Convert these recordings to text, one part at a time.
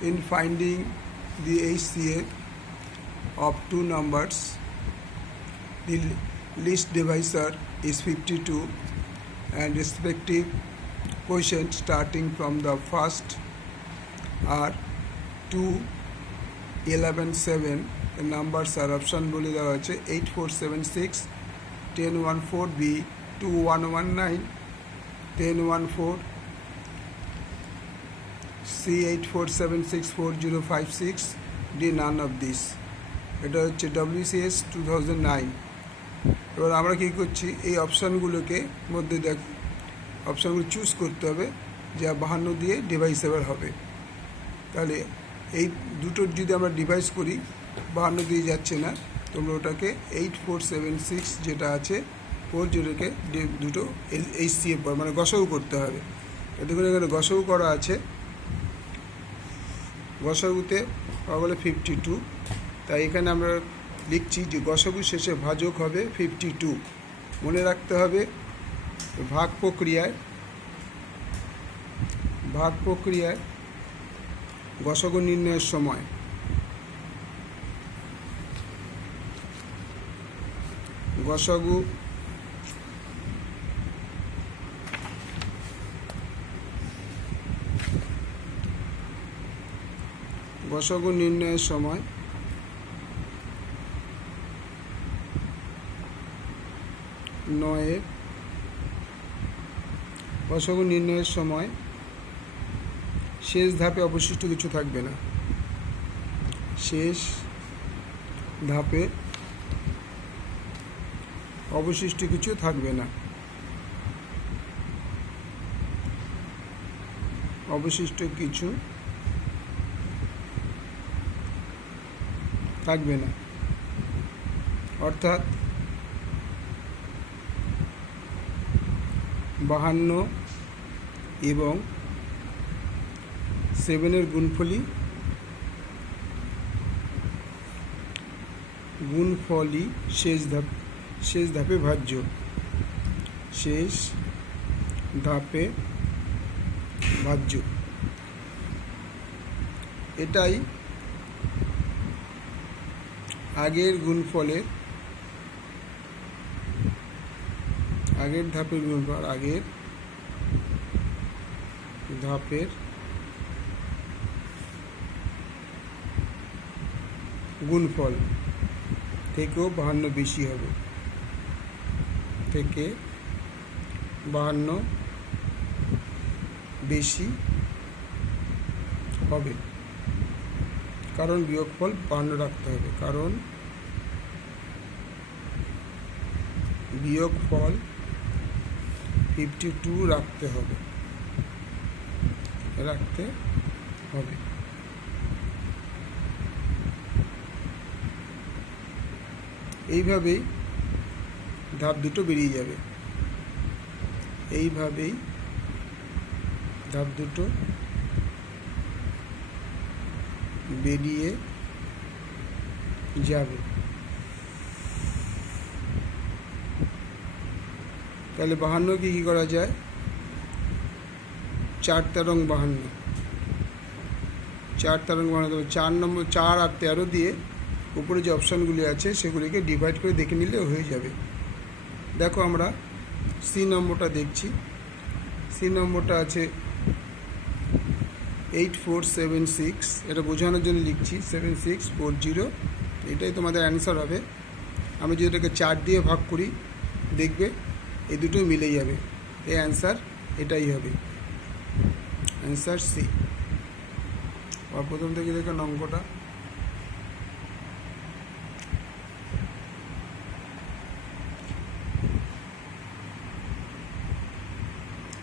In finding the HCF of two numbers, the least divisor is 52 and respective quotient starting from the first are 2, 11, 7. The numbers are option বলে দেওয়া আছে 8476, 1014, B 2119, 1014, C 84764056, D none of this. এটা হচ্ছে WCS 2009। এবার আমরা কী করছি, এই অপশানগুলোকে মধ্যে অপশানগুলো চুজ করতে হবে যা 52 দিয়ে ডিভাইসেবল হবে। তাহলে এই দুটোর যদি আমরা ডিভাইস করি 52 দিয়ে যাচ্ছে না, তোমরা ওটাকে 8476 যেটা আছে 40কে দুটো HCF মানে গসাগু করতে হবে। দেখুন এখানে গসাগু করা আছে, গসাগুতে পাওয়া গেলে 52। তাই এখানে আমরা লিখছি যে গসাগু শেষে ভাজক হবে 52। মনে রাখতে হবে ভাগ প্রক্রিয়ায় গসাগু নির্ণয়ের সময় গসাগু নির্ণয়ের সময় শেষ ধাপে অবশিষ্ট কিছু থাকবে না। শেষ ধাপে অবশিষ্ট কিছু থাকবে না। অবশিষ্ট কিছু থাকবে না, অর্থাৎ 52 এবং 7-এর গুণফলই শেষ ধাপে ভাজ্য। শেষ ধাপে ভাজ্য, এটাই আগের ধাপের গুণফল থেকেও 52 বেশি হবে, কারণ বিয়োগফল 52 রাখতে হবে, কারণ বিয়োগফল 52 রাখতে হবে। এইভাবেই ধাপ দুটো বেরিয়ে যাবে। তাহলে 52 কি করা যায়, 4 তেরং 52, 4 তেরং 52, 4 নম্বর 4 আর 13 দিয়ে উপরে যে অপশানগুলি আছে সেগুলিকে ডিভাইড করে দেখে নিলে হয়ে যাবে। দেখো আমরা সি নম্বরটা দেখছি। সি নম্বরটা আছে 8476, এটা বোঝানোর জন্য লিখছি 7640, এটাই তোমাদের অ্যান্সার হবে। আমি যদি এটাকে 4 দিয়ে ভাগ করি দেখবে এই দুটোই মিলে যাবে, এই অ্যান্সার এটাই হবে, অ্যান্সার সি। আর প্রথম থেকে দেখো অঙ্কটা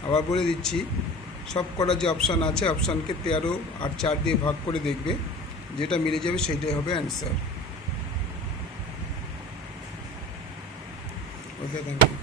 আবার বলে দিচ্ছি, সব কটা যে অপশান আছে অপশানকে 13 আর 4 দিয়ে ভাগ করে দেখবে, যেটা মিলে যাবে সেটাই হবে অ্যান্সার। Okay, thank you.